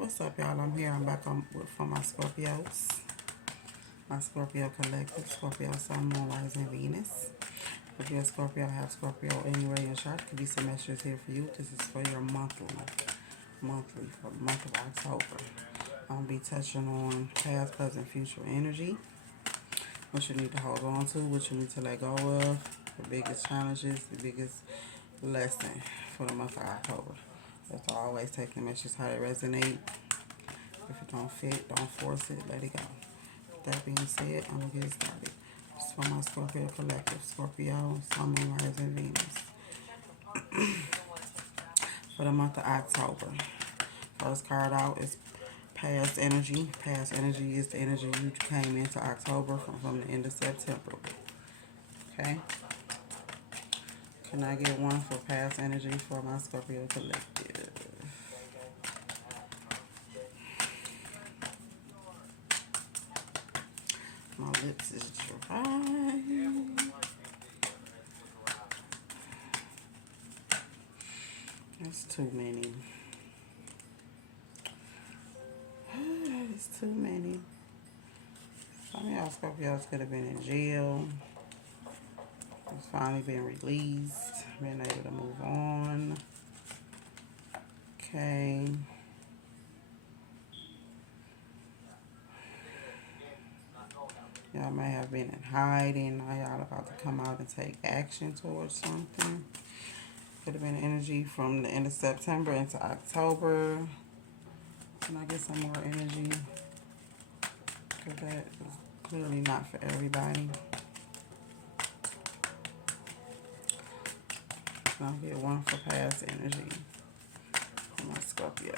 What's up, y'all? I'm here. I'm back on for my Scorpios. My Scorpio collective, Scorpio Sun, Moon, Rising, Venus. If you're a Scorpio, have Scorpio anywhere in your chart. Could be some messages here for you. This is for your monthly for the month of October. I'll be touching on past, present, future energy. What you need to hold on to, what you need to let go of, the biggest challenges, the biggest lesson for the month of October. As always, take the messages how they resonate. If it don't fit, don't force it, let it go. With that being said, I'm going to get started. It's for my Scorpio collective, Scorpio, Sun, Moon, Rising, Venus. For the month of October. First card out is past energy. Past energy is the energy you came into October from the end of September. Okay? Can I get one for past energy for my Scorpio collective? My lips is dry. That's too many. It's too many. Some of y'all Scorpios could have been in jail. It's finally been released. Been able to move on. Okay. Y'all may have been in hiding. Now y'all about to come out and take action towards something. Could have been energy from the end of September into October. Can I get some more energy? Because that is clearly not for everybody. I'll get one for past energy for my Scorpios.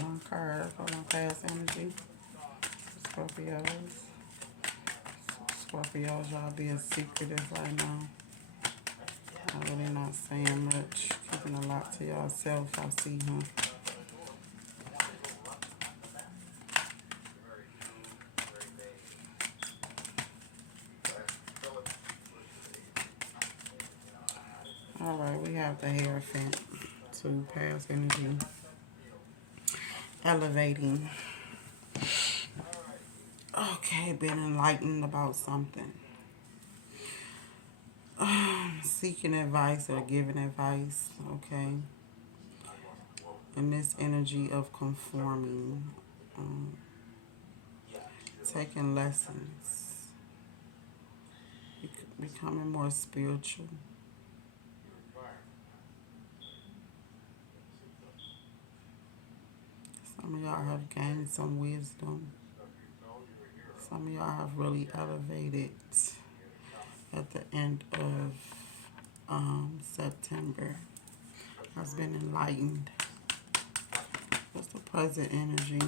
One card for my past energy. Scorpios. Scorpios, y'all being secretive right now. I'm really not saying much. Keeping a lot to yourself, I see, huh? Alright, we have the Hierophant. To past energy. Elevating. Okay, been enlightened about something. Seeking advice or giving advice, okay? And this energy of conforming, taking lessons, becoming more spiritual. Some of y'all have gained some wisdom. Some of y'all have really elevated at the end of September. Has been enlightened. What's the present energy?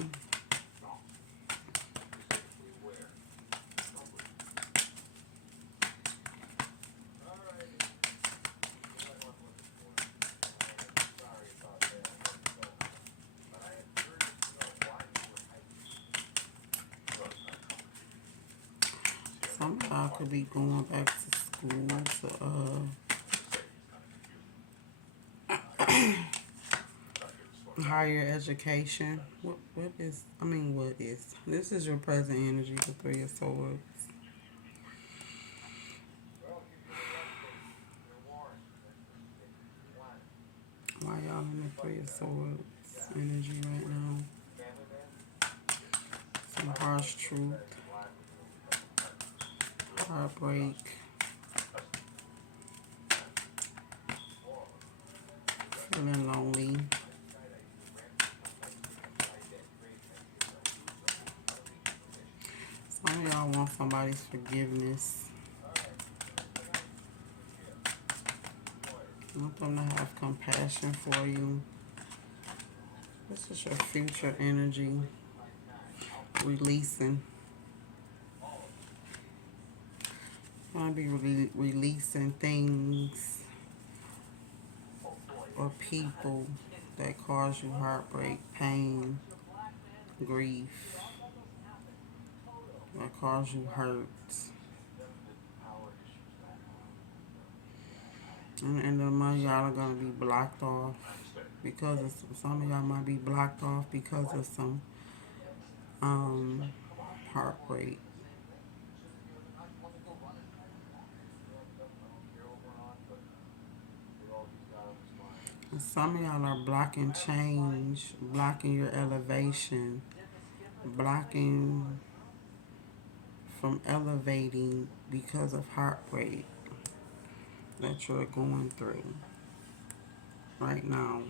Some of y'all could be going back to school to higher education. What is? This is your present energy, the Three of Swords. Why y'all in the Three of Swords energy right now? Some harsh truth. Heartbreak. Feeling lonely. Some of y'all want somebody's forgiveness. You want them to have compassion for you. This is your future energy. Releasing. You want to be releasing things or people that cause you heartbreak, pain, grief. that cause you hurt. And the money y'all are gonna be blocked off because of some of y'all might be blocked off because of some heartbreak. And some of y'all are blocking change, blocking your elevation, blocking from elevating because of heartbreak that you're going through right now.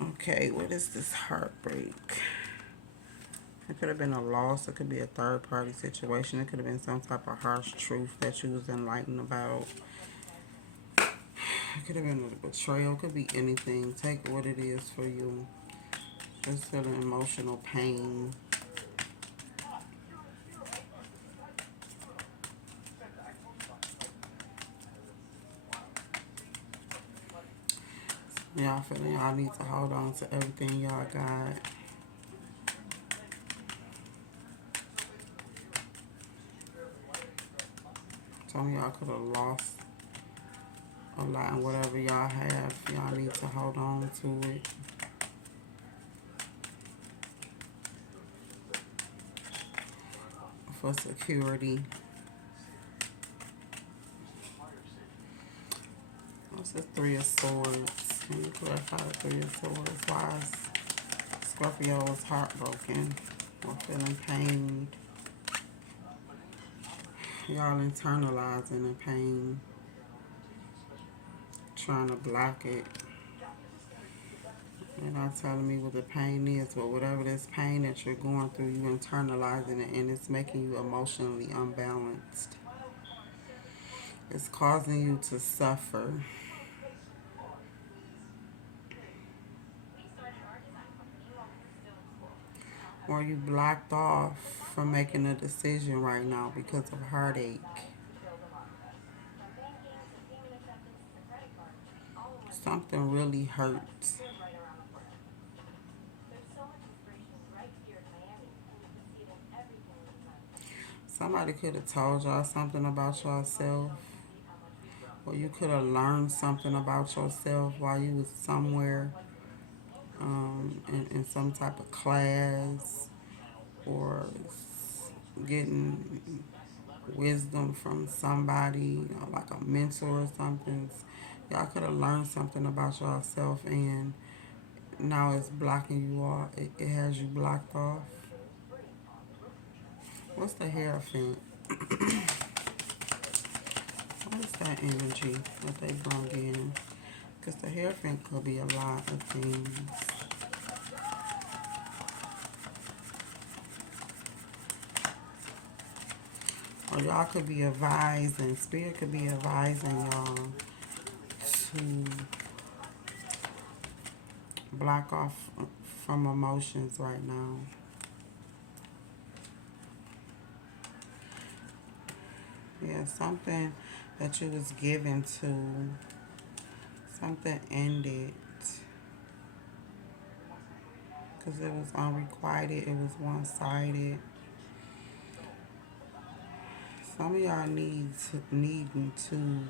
Okay, what is this heartbreak? It could have been a loss. It could be a third party situation. It could have been some type of harsh truth that you was enlightened about. It could have been a betrayal. It could be anything. Take what it is for you. Just feeling emotional pain. Y'all feeling y'all need to hold on to everything y'all got. Some of y'all could have lost a lot in whatever y'all have. Y'all need to hold on to it. For security. What's the Three of Swords? Can you clarify the Three of Swords? Why is Scorpio is heartbroken or feeling pain? Y'all internalizing the pain, trying to block it. You're not telling me what the pain is, but whatever this pain that you're going through, you internalizing it and it's making you emotionally unbalanced. It's causing you to suffer. Or you blocked off from making a decision right now because of heartache. Something really hurts. Somebody could have told y'all something about yourself. Or you could have learned something about yourself while you was somewhere in some type of class or getting wisdom from somebody, like a mentor or something. Y'all could have learned something about yourself and now it's blocking you off. It has you blocked off. What's the Hierophant? What is that energy that they brought in? Because the Hierophant could be a lot of things. Or y'all could be advising, Spirit could be advising y'all to block off from emotions right now. Yeah, something that you was given to, something ended. Because it was unrequited, it was one-sided. Some of y'all needing to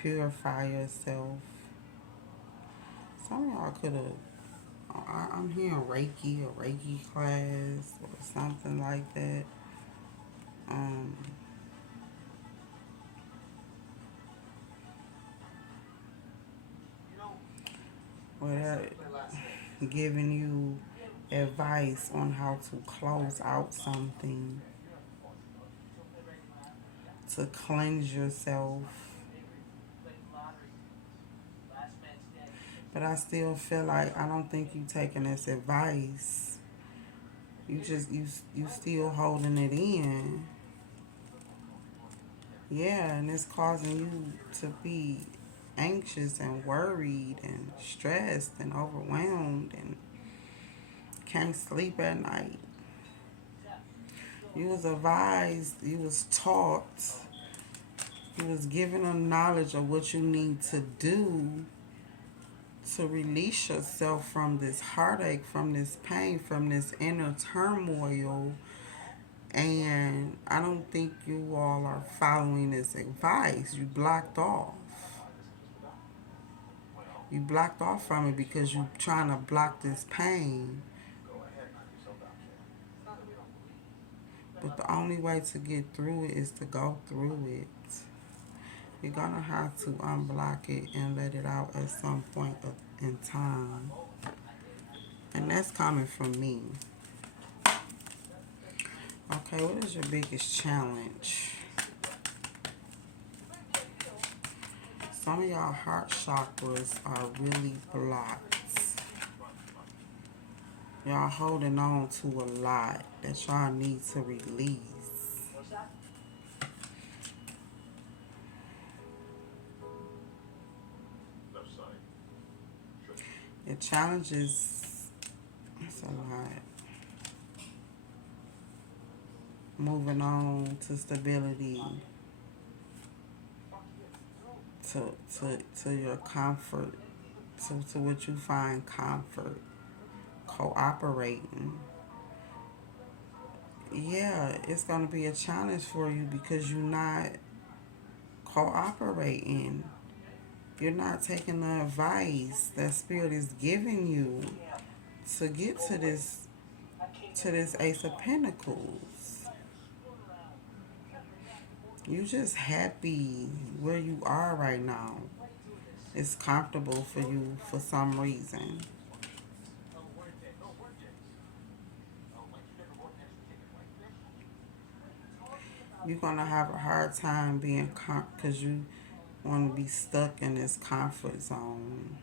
purify yourself. Some of y'all could have, I'm hearing Reiki or Reiki class or something like that. Where they're giving you advice on how to close out something, to cleanse yourself. But I still feel like I don't think you taking this advice. You still holding it in. Yeah, and it's causing you to be anxious and worried and stressed and overwhelmed and can't sleep at night. You was advised, you was taught, you was given a knowledge of what you need to do to release yourself from this heartache, from this pain, from this inner turmoil. And I don't think you all are following this advice. You blocked off. You blocked off from it because you're trying to block this pain. But the only way to get through it is to go through it. You're going to have to unblock it and let it out at some point in time. And that's coming from me. Okay, what is your biggest challenge? Some of y'all heart chakras are really blocked. Y'all holding on to a lot that y'all need to release. Your challenges, that's a lot. Moving on to stability, to your comfort, to what you find comfort, cooperating. Yeah, it's going to be a challenge for you because you're not cooperating. You're not taking the advice that Spirit is giving you to get to this Ace of Pentacles. You just happy where you are right now. It's comfortable for you for some reason. You're going to have a hard time being because you want to be stuck in this comfort zone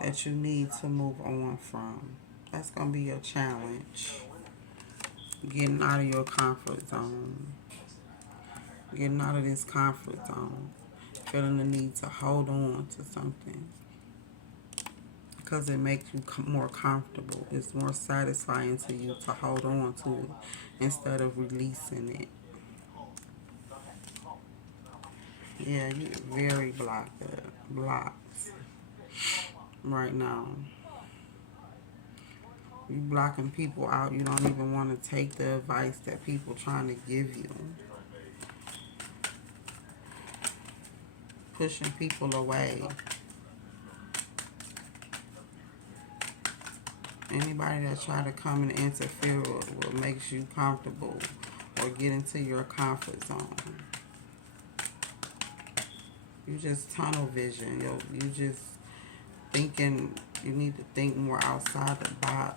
that you need to move on from. That's going to be your challenge. Getting out of your comfort zone. Getting out of this comfort zone. Feeling the need to hold on to something. Because it makes you more comfortable. It's more satisfying to you to hold on to it instead of releasing it. Yeah, you're very blocked right now. You blocking people out. You don't even want to take the advice that people trying to give you. Pushing people away. Anybody that try to come and interfere with what makes you comfortable or get into your comfort zone. You just tunnel vision. You just thinking, you need to think more outside the box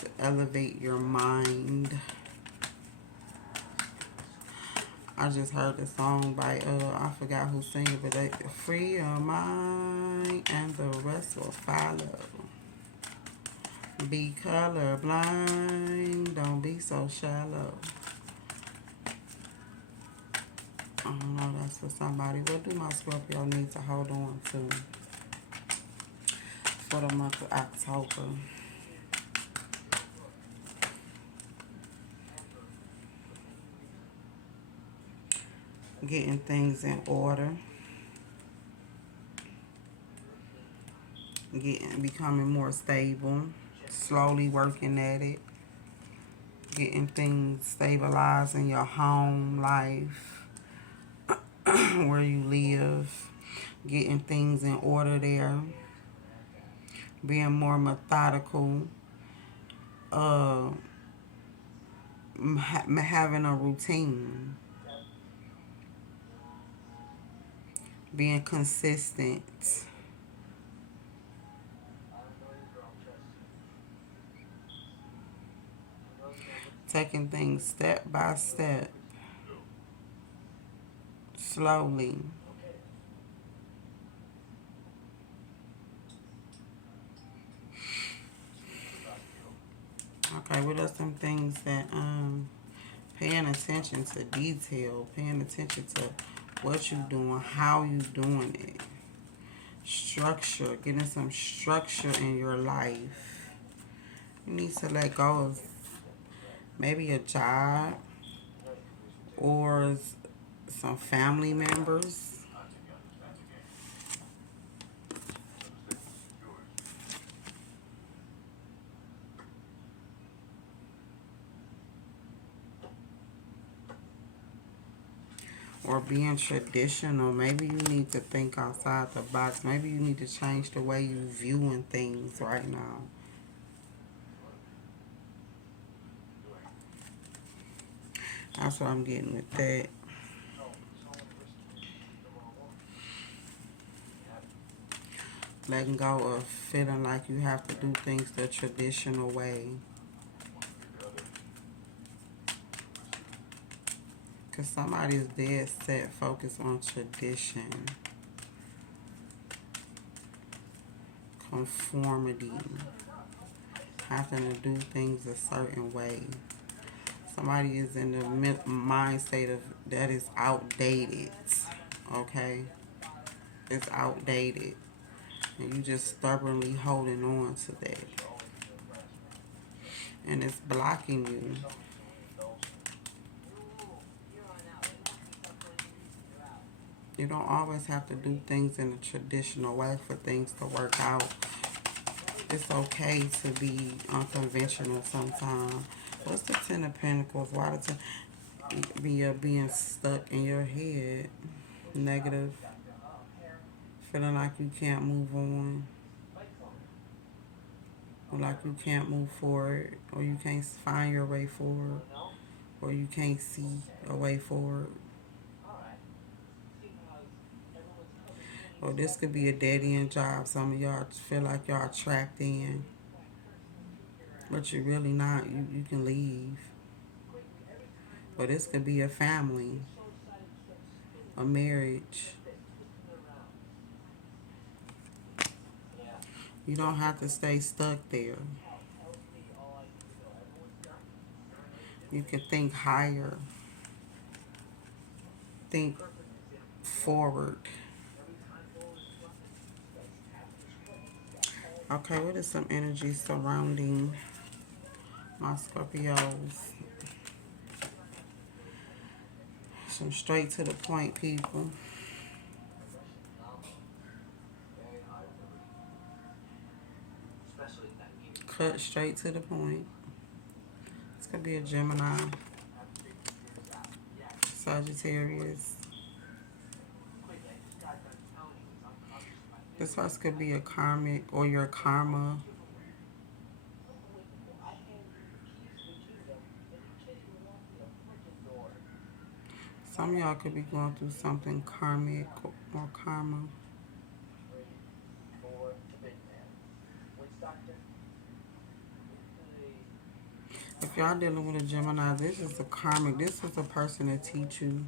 to elevate your mind. I just heard the song by, I forgot who sang it, but they free your mind and the rest will follow. Be colorblind, don't be so shallow. I don't know, that's for somebody. What do my Scorpio need to hold on to for the month of October? Getting things in order. Becoming more stable. Slowly working at it. Getting things stabilized in your home life. Where you live. Getting things in order there. Being more methodical. Having a routine. Being consistent. Taking things step by step. Slowly. Okay, what are some things that paying attention to detail, paying attention to what you're doing, how you doing it. Structure, getting some structure in your life. You need to let go of maybe a job or some family members. Or being traditional. Maybe you need to think outside the box. Maybe you need to change the way you viewing things right now. That's what I'm getting with that. Letting go of feeling like you have to do things the traditional way. Because somebody's dead set focus on tradition, conformity, having to do things a certain way. Somebody is in the mind state of that is outdated. Okay? It's outdated. And you just stubbornly holding on to that. And it's blocking you. You don't always have to do things in a traditional way for things to work out. It's okay to be unconventional sometimes. What's the Ten of Pentacles? Why the being stuck in your head? Negative. Feeling like you can't move on. Or like you can't move forward. Or you can't find your way forward. Or you can't see a way forward. Or this could be a dead-end job. Some of y'all feel like y'all trapped in. But you're really not. You can leave. Or this could be a family. A marriage. You don't have to stay stuck there. You can think higher. Think forward. Okay, what is some energy surrounding my Scorpios? Some straight to the point people. Cut straight to the point. This could be a Gemini, Sagittarius. This person could be a karmic or your karma. Some of y'all could be going through something karmic or karma. If y'all dealing with a Gemini, this is a karmic. This is a person that teach you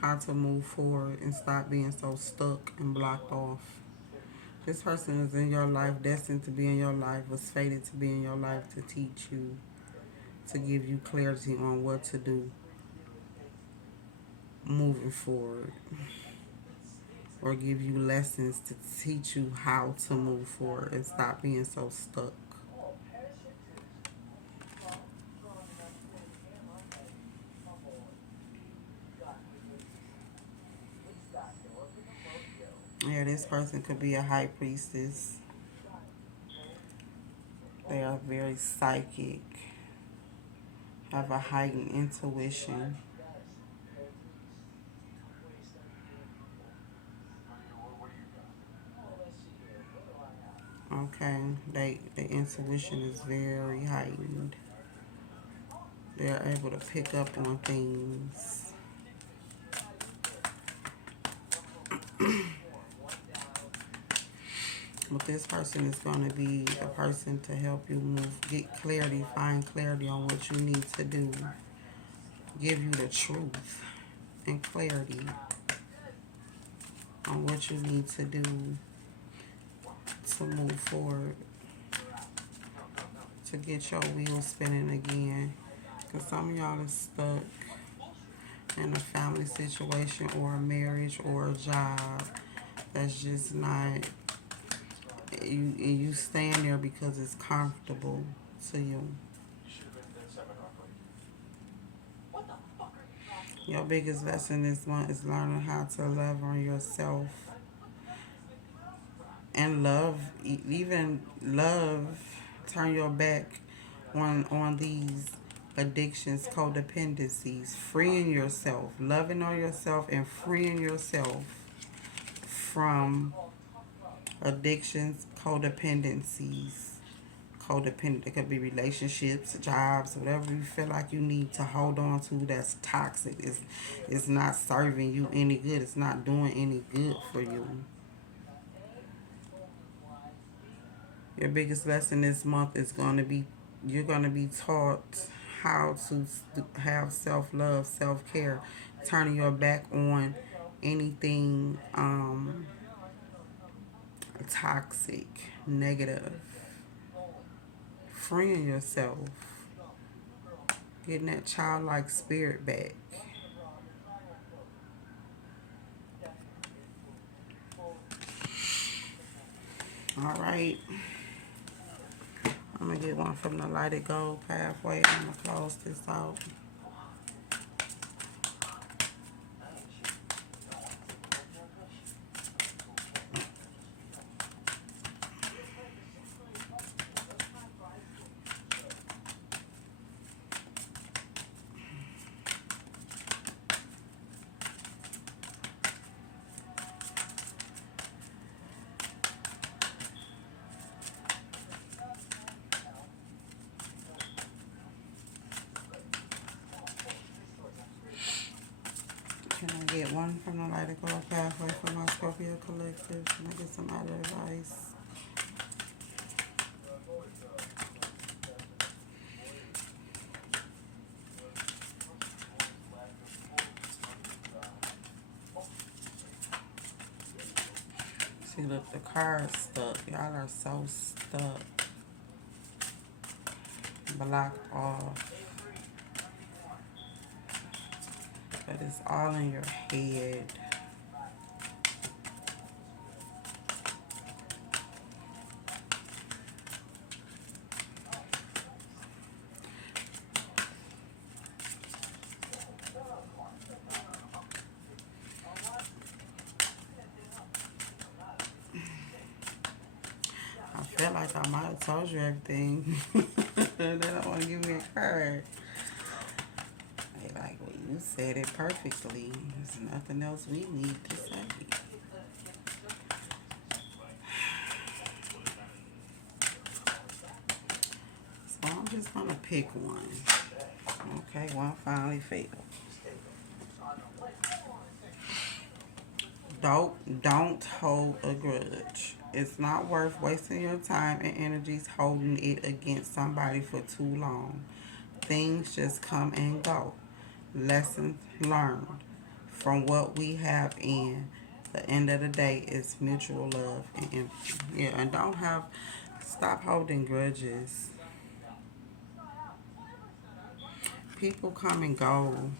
how to move forward and stop being so stuck and blocked off. This person is in your life, destined to be in your life, was fated to be in your life to teach you, to give you clarity on what to do moving forward, or give you lessons to teach you how to move forward and stop being so stuck. Yeah, this person could be a high priestess. They are very psychic, have a heightened intuition. Okay, their intuition is very heightened. They're able to pick up on things. But this person is going to be a person to help you get clarity, find clarity on what you need to do. Give you the truth and clarity on what you need to do to move forward, to get your wheels spinning again. Because some of y'all are stuck in a family situation or a marriage or a job that's just not, you stand there because it's comfortable to you. Your biggest lesson this month is learning how to love on yourself and love, even love, turn your back on these addictions, codependencies, freeing yourself, loving on yourself and freeing yourself from addictions, codependencies. Codependent, it could be relationships, jobs, whatever you feel like you need to hold on to that's toxic. It's not serving you any good. It's not doing any good for you. Your biggest lesson this month is going to be, you're going to be taught how to have self-love, self-care, turning your back on anything toxic, negative, freeing yourself, getting that childlike spirit back. All right. I'm going to get one from the Lighted Gold Pathway. I'm going to close this out. Can I get one from the Lighted Gold Pathway for my Scorpio collective? Can I get some other advice? See, look, the car is stuck. Y'all are so stuck. Blocked off. But it's all in your head. I feel like I might have told you everything. They don't want to give me a card. They like, well, you said it perfectly. There's nothing else we need to say. So I'm just going to pick one. Okay, one finally failed. Don't hold a grudge. It's not worth wasting your time and energies holding it against somebody for too long. Things just come and go. Lessons learned from what we have in. The end of the day is mutual love and empathy. Yeah, and stop holding grudges. People come and go.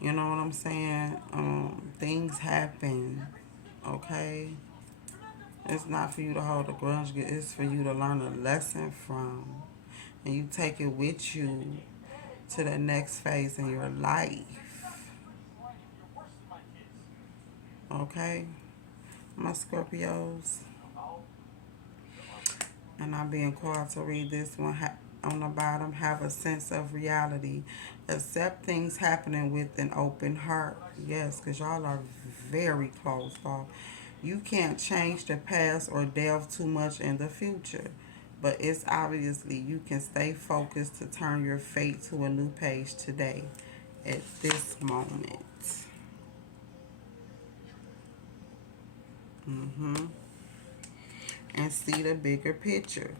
You know what I'm saying? Things happen. Okay? It's not for you to hold a grudge. It's for you to learn a lesson from. And you take it with you to the next phase in your life. Okay? My Scorpios. And I'm being called to read this one on the bottom. Have a sense of reality. Accept things happening with an open heart. Yes, because y'all are very closed off. You can't change the past or delve too much in the future. But it's obviously you can stay focused to turn your fate to a new page today at this moment. And see the bigger picture.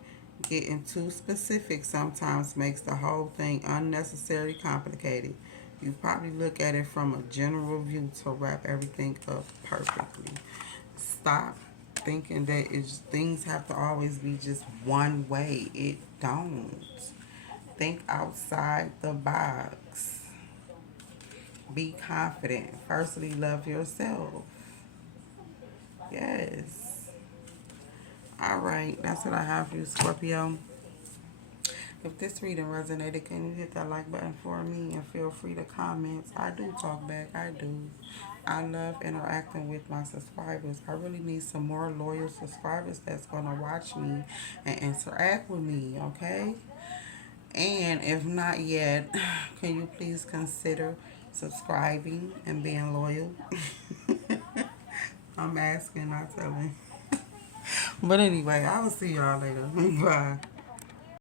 Getting too specific sometimes makes the whole thing unnecessarily complicated. You probably look at it from a general view to wrap everything up perfectly. Stop thinking that things have to always be just one way. It don't. Think outside the box. Be confident. Firstly, love yourself. Yes. All right. That's what I have for you, Scorpio. If this reading resonated, can you hit that like button for me and feel free to comment. I do talk back. I do. I love interacting with my subscribers. I really need some more loyal subscribers that's going to watch me and interact with me, okay? And if not yet, can you please consider subscribing and being loyal? I'm asking, not telling. But anyway, I will see y'all later. Bye.